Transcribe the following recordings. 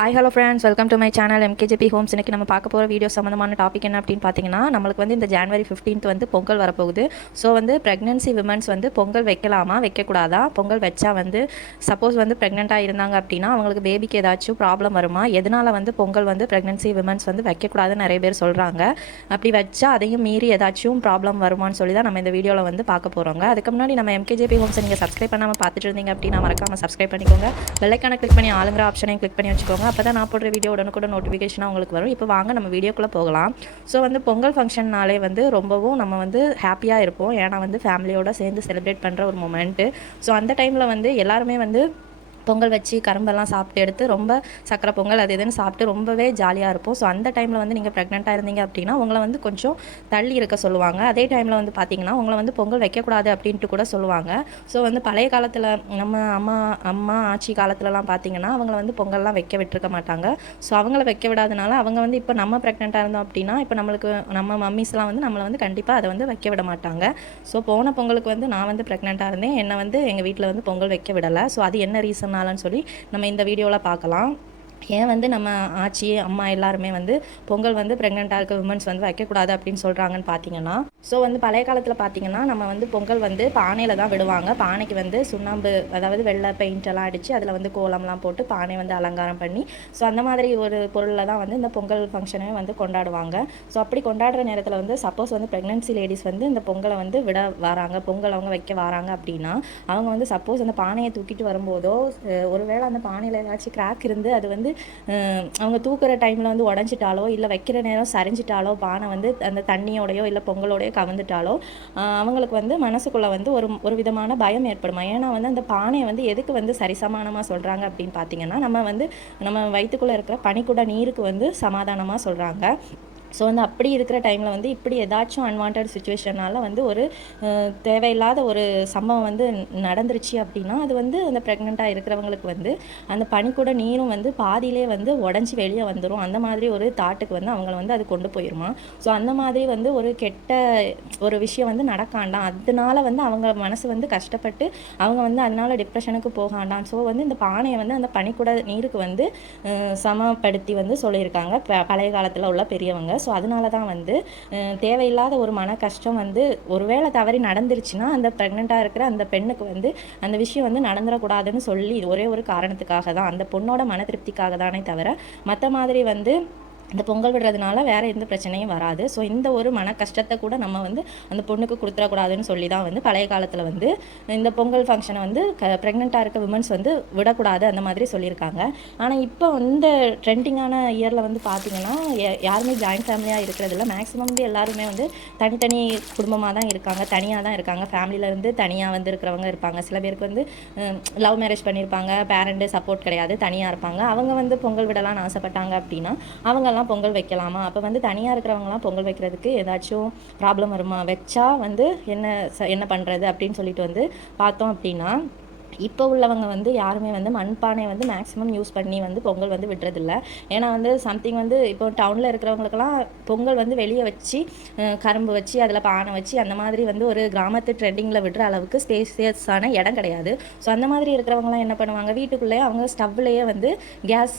Hi hello friends welcome to my channel MKGB homes இன்றைக்கி நம்ம பார்க்க போகிற வீடியோ சம்மந்தமான டாபிக் என்ன அப்படின்னு பார்த்தீங்கன்னா நம்மளுக்கு வந்து இந்த ஜான்வரி 15th வந்து பொங்கல் வரப்போகுது. ஸோ வந்து ப்ரெக்னென்சி விமன்ஸ் வந்து பொங்கல் வைக்கலாமா? வைக்கக்கூடாதா? பொங்கல் வச்சா வந்து சப்போஸ் வந்து ப்ரெக்னெண்ட்டாக இருந்தாங்க அப்படின்னா அவங்களுக்கு பேபிக்கு ஏதாச்சும் ப்ராப்ளம் வருமா? எதனால் வந்து பொங்கல் வந்து ப்ரெக்னென்சி விமன்ஸ் வந்து வைக்கக்கூடாதுன்னு நிறைய பேர் சொல்கிறாங்க அப்படி வச்சா அதையும் மீறி ஏதாச்சும் ப்ராப்ளம் வருமான்னு சொல்லி தான் நம்ம இந்த வீடியோவில் வந்து பார்க்க போகிறோங்க அதுக்கு முன்னாடி நம்ம எம்கேஜிபி ஹோம்ஸை நீங்கள் சப்ஸ்கிரைப் பண்ணாமல் பார்த்துட்டு இருந்தீங்க அப்படின்னா மறக்காமல் சப்ஸ்கிரைப் பண்ணிக்கோங்க. வெள்ளைக்கான கிளிக் பண்ணி ஆளுங்கிற ஆப்ஷனையும் கிளிக் பண்ணி வச்சுக்கோங்க. அப்போ தான் நான் போடுற வீடியோ உடனுக்குடன் நோட்டிஃபிகேஷனாக உங்களுக்கு வரும். இப்போ வாங்க நம்ம வீடியோக்குள்ளே போகலாம். ஸோ வந்து பொங்கல் ஃபங்க்ஷன்னாலே வந்து ரொம்பவும் நம்ம வந்து ஹாப்பியாக இருப்போம். ஏன்னா வந்து ஃபேமிலியோடு சேர்ந்து செலிப்ரேட் பண்ணுற ஒரு மூமெண்ட்டு ஸோ அந்த டைமில் வந்து எல்லாருமே வந்து பொங்கல் வச்சு கரும்பெல்லாம் சாப்பிட்டு எடுத்து ரொம்ப சக்கரை பொங்கல் அது இதுன்னு சாப்பிட்டு ரொம்பவே ஜாலியாக இருப்போம். ஸோ அந்த டைமில் வந்து நீங்கள் ப்ரெக்னெண்ட்டாக இருந்தீங்க அப்படின்னா உங்களை வந்து கொஞ்சம் தள்ளி இருக்க சொல்லுவாங்க. அதே டைமில் வந்து பார்த்தீங்கன்னா உங்களை வந்து பொங்கல் வைக்கக்கூடாது அப்படின்ட்டு கூட சொல்லுவாங்க. ஸோ வந்து பழைய காலத்தில் நம்ம அம்மா அம்மா ஆட்சி காலத்துலலாம் பார்த்தீங்கன்னா அவங்கள வந்து பொங்கல்லாம் வைக்க விட்டுருக்க மாட்டாங்க. ஸோ அவங்கள வைக்க விடாதனால அவங்க வந்து இப்போ நம்ம ப்ரெக்னெண்ட்டாக இருந்தோம் அப்படின்னா இப்போ நம்மளுக்கு நம்ம மம்மிஸ்லாம் வந்து நம்மளை வந்து கண்டிப்பாக அதை வந்து வைக்க விட மாட்டாங்க. ஸோ போன பொங்கலுக்கு வந்து நான் வந்து ப்ரெக்னெண்ட்டாக இருந்தேன். என்னை வந்து எங்கள் வீட்டில் வந்து பொங்கல் வைக்க விடலை. ஸோ அது என்ன ரீசன் ரீசன்னாலன்னு சொல்லி நம்ம இந்த வீடியோவில் பார்க்கலாம். ஏன் வந்து நம்ம ஆச்சி அம்மா எல்லாருமே வந்து பொங்கல் வந்து ப்ரெக்னெண்ட்டாக இருக்க உமன்ஸ் வந்து வைக்கக்கூடாது அப்படின்னு சொல்கிறாங்கன்னு பார்த்தீங்கன்னா ஸோ வந்து பழைய காலத்தில் பார்த்தீங்கன்னா நம்ம வந்து பொங்கல் வந்து பானையில் தான் விடுவாங்க. பானைக்கு வந்து சுண்ணாம்பு அதாவது வெள்ளை பெயிண்ட் எல்லாம் அடித்து அதில் வந்து கோலம்லாம் போட்டு பானை வந்து அலங்காரம் பண்ணி ஸோ அந்த மாதிரி ஒரு பொருளில் தான் வந்து இந்த பொங்கல் ஃபங்க்ஷனே வந்து கொண்டாடுவாங்க. ஸோ அப்படி கொண்டாடுற நேரத்தில் வந்து சப்போஸ் வந்து ப்ரெக்னென்சி லேடிஸ் வந்து இந்த பொங்கலை வந்து விட வராங்க பொங்கல் அவங்க வைக்க வராங்க அப்படின்னா அவங்க வந்து சப்போஸ் அந்த பானையை தூக்கிட்டு வரும்போதோ ஒருவேளை அந்த பானையில் ஏதாச்சும் கிராக் இருந்து அது வந்து வந்து அவங்க தூக்குற டைமில் வந்து உடஞ்சிட்டாலோ இல்லை வைக்கிற நேரம் சரிஞ்சிட்டாலோ பானை வந்து அந்த தண்ணியோடையோ இல்லை பொங்கலோடையோ கவர்ந்துட்டாலோ அவங்களுக்கு வந்து மனசுக்குள்ளே வந்து ஒரு ஒரு விதமான பயம் ஏற்படுமா? ஏன்னா வந்து அந்த பானையை வந்து எதுக்கு வந்து சரிசமானமாக சொல்கிறாங்க அப்படின்னு பார்த்தீங்கன்னா நம்ம வந்து நம்ம வயிற்றுக்குள்ளே இருக்கிற பனிக்குட நீருக்கு வந்து சமாதானமாக சொல்கிறாங்க ஸோ வந்து அப்படி இருக்கிற டைமில் வந்து இப்படி ஏதாச்சும் அன்வான்ட் சுச்சுவேஷனால் வந்து ஒரு தேவையில்லாத ஒரு சம்பவம் வந்து நடந்துருச்சு அப்படின்னா அது வந்து அந்த ப்ரெக்னெண்ட்டாக இருக்கிறவங்களுக்கு வந்து அந்த பனிக்கூட நீரும் வந்து பாதியிலே வந்து உடஞ்சி வெளியே வந்துடும் அந்த மாதிரி ஒரு தாட்டுக்கு வந்து அவங்கள வந்து அது கொண்டு போயிருமா? ஸோ அந்த மாதிரி வந்து ஒரு கெட்ட ஒரு விஷயம் வந்து நடக்காண்டாம் அதனால வந்து அவங்க மனசு வந்து கஷ்டப்பட்டு அவங்க வந்து அதனால டிப்ரெஷனுக்கு போகாண்டாம் ஸோ வந்து இந்த பானையை வந்து அந்த பனிக்கூட நீருக்கு வந்து சமப்படுத்தி வந்து சொல்லியிருக்காங்க. ப- பழைய காலத்தில் உள்ள பெரியவங்க. ஸோ அதனால தான் வந்து தேவையில்லாத ஒரு மன கஷ்டம் வந்து ஒருவேளை தவறி நடந்துருச்சுன்னா அந்த ப்ரெக்னெண்ட்டாக இருக்கிற அந்த பெண்ணுக்கு வந்து அந்த விஷயம் வந்து நடந்துடக்கூடாதுன்னு சொல்லி ஒரே ஒரு காரணத்துக்காக தான். அந்த பொண்ணோட மன திருப்திக்காக தானே தவிர மற்ற மாதிரி வந்து இந்த பொங்கல் விடுறதுனால வேறு எந்த பிரச்சனையும் வராது. ஸோ இந்த ஒரு மன கஷ்டத்தை கூட நம்ம வந்து அந்த பொண்ணுக்கு கொடுத்துடக்கூடாதுன்னு சொல்லி தான் வந்து பழைய காலத்தில் வந்து இந்த பொங்கல் ஃபங்க்ஷனை வந்து க ப்ரெக்னெண்ட்டாக இருக்க விமன்ஸ் வந்து விடக்கூடாது அந்த மாதிரி சொல்லியிருக்காங்க. ஆனால் இப்போ இந்த ட்ரெண்டிங்கான இயரில் வந்து பார்த்தீங்கன்னா யாருமே ஜாயின்ட் ஃபேமிலியாக இருக்கிறதில்ல மேக்ஸிமம் வந்து எல்லாருமே வந்து தனித்தனி குடும்பமாக தான் இருக்காங்க. தனியாக தான் இருக்காங்க. ஃபேமிலியிலேருந்து தனியாக வந்து இருக்கிறவங்க இருப்பாங்க. சில பேருக்கு வந்து லவ் மேரேஜ் பண்ணியிருப்பாங்க பேரண்ட்டு சப்போர்ட் கிடையாது. தனியாக இருப்பாங்க. அவங்க வந்து பொங்கல் விடலாம்னு ஆசைப்பட்டாங்க அப்படின்னா அவங்கெல்லாம் பொங்கல் வைக்கலாமா? அப்போ வந்து தனியாக இருக்கிறவங்களாம் பொங்கல் வைக்கிறதுக்கு ஏதாச்சும் ப்ராப்ளம் வருமா? வச்சா வந்து என்ன ச- என்ன பண்ணுறது அப்படின்னு சொல்லிட்டு வந்து பார்த்தோம் அப்படின்னா இப்போ உள்ளவங்க வந்து யாருமே வந்து மண்பானை வந்து மேக்ஸிமம் யூஸ் பண்ணி வந்து பொங்கல் வந்து விடுறதில்ல. ஏன்னா வந்து சம்திங் வந்து இப்போ டவுனில் இருக்கிறவங்களுக்கெல்லாம் பொங்கல் வந்து வெளியே வச்சு கரும்பு வச்சு அதில் பானை வச்சு அந்த மாதிரி வந்து ஒரு கிராமத்து ட்ரெண்டிங்கில் விடுற அளவுக்கு ஸ்பேசியஸான இடம் கிடையாது. ஸோ அந்த மாதிரி இருக்கிறவங்களாம் என்ன பண்ணுவாங்க? வீட்டுக்குள்ளேயே அவங்க ஸ்டவ்லேயே வந்து கேஸ்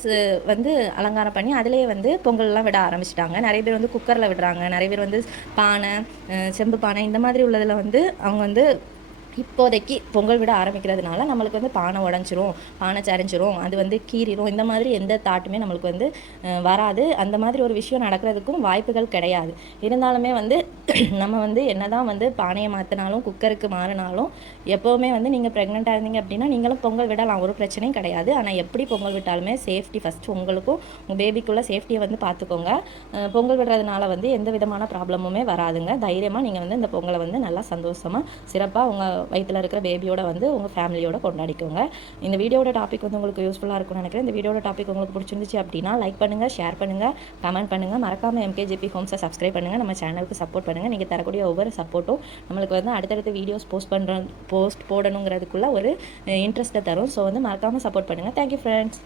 வந்து அலங்காரம் பண்ணி அதிலேயே வந்து பொங்கல்லாம் விட ஆரம்பிச்சிட்டாங்க. நிறைய பேர் வந்து குக்கரில் விடுறாங்க. நிறைய பேர் வந்து பானை செம்பு பானை இந்த மாதிரி உள்ளதில் வந்து அவங்க வந்து இப்போதைக்கு பொங்கல் விட ஆரம்பிக்கிறதுனால நம்மளுக்கு வந்து பானை உடஞ்சிரும் பானை சரிஞ்சிரும் அது வந்து கீறிடும் இந்த மாதிரி எந்த தாட்டுமே நம்மளுக்கு வந்து வராது. அந்த மாதிரி ஒரு விஷயம் நடக்கிறதுக்கும் வாய்ப்புகள் கிடையாது. இருந்தாலுமே வந்து நம்ம வந்து என்னதான் வந்து பானையை மாற்றினாலும் குக்கருக்கு மாறினாலும் எப்போவுமே வந்து நீங்கள் ப்ரெக்னெண்ட்டாக இருந்தீங்க அப்படின்னா நீங்களும் பொங்கல் விடலாம். ஒரு பிரச்சனையும் கிடையாது. ஆனால் எப்படி பொங்கல் விட்டாலுமே சேஃப்டி ஃபஸ்ட்டு உங்களுக்கும் உங்கள் பேபிக்குள்ள சேஃப்டியை வந்து பார்த்துக்கோங்க பொங்கல் விடுறதுனால வந்து எந்த விதமான ப்ராப்ளமுமே வராதுங்க. தைரியமாக நீங்கள் வந்து இந்த பொங்கலை வந்து நல்லா சந்தோஷமாக சிறப்பாக உங்கள் வயிற்றில் இருக்கிற பேபியோட வந்து உங்கள் ஃபேமிலியோட கொண்டாடிக்கோங்க. இந்த வீடியோட டாபிக் வந்து உங்களுக்கு யூஸ்ஃபுல்லாக இருக்கும்னு நினைக்கிறேன். இந்த வீடியோட டாபிக் உங்களுக்கு பிடிச்சிருந்துச்சு அப்படின்னா லைக் பண்ணுங்கள் ஷேர் பண்ணுங்கள் கமெண்ட் பண்ணுங்கள் மறக்காமல் எம்கேஜிபி ஹோம்ஸை சப்ஸ்கிரைப் பண்ணுங்கள் நம்ம சேனலுக்கு சப்போர்ட் பண்ணுங்கள் நீங்கள் தரக்கூடிய ஒவ்வொரு சப்போர்ட்டும் நம்மளுக்கு வந்து அடுத்தடுத்த வீடியோஸ் போஸ்ட் பண்ணுற போஸ்ட் போடணுங்கிறதுக்குள்ள ஒரு இன்ட்ரெஸ்ட்டை தரும். ஸோ வந்து மறக்காமல் சப்போர்ட் பண்ணுங்கள் தேங்க்யூ ஃப்ரெண்ட்ஸ்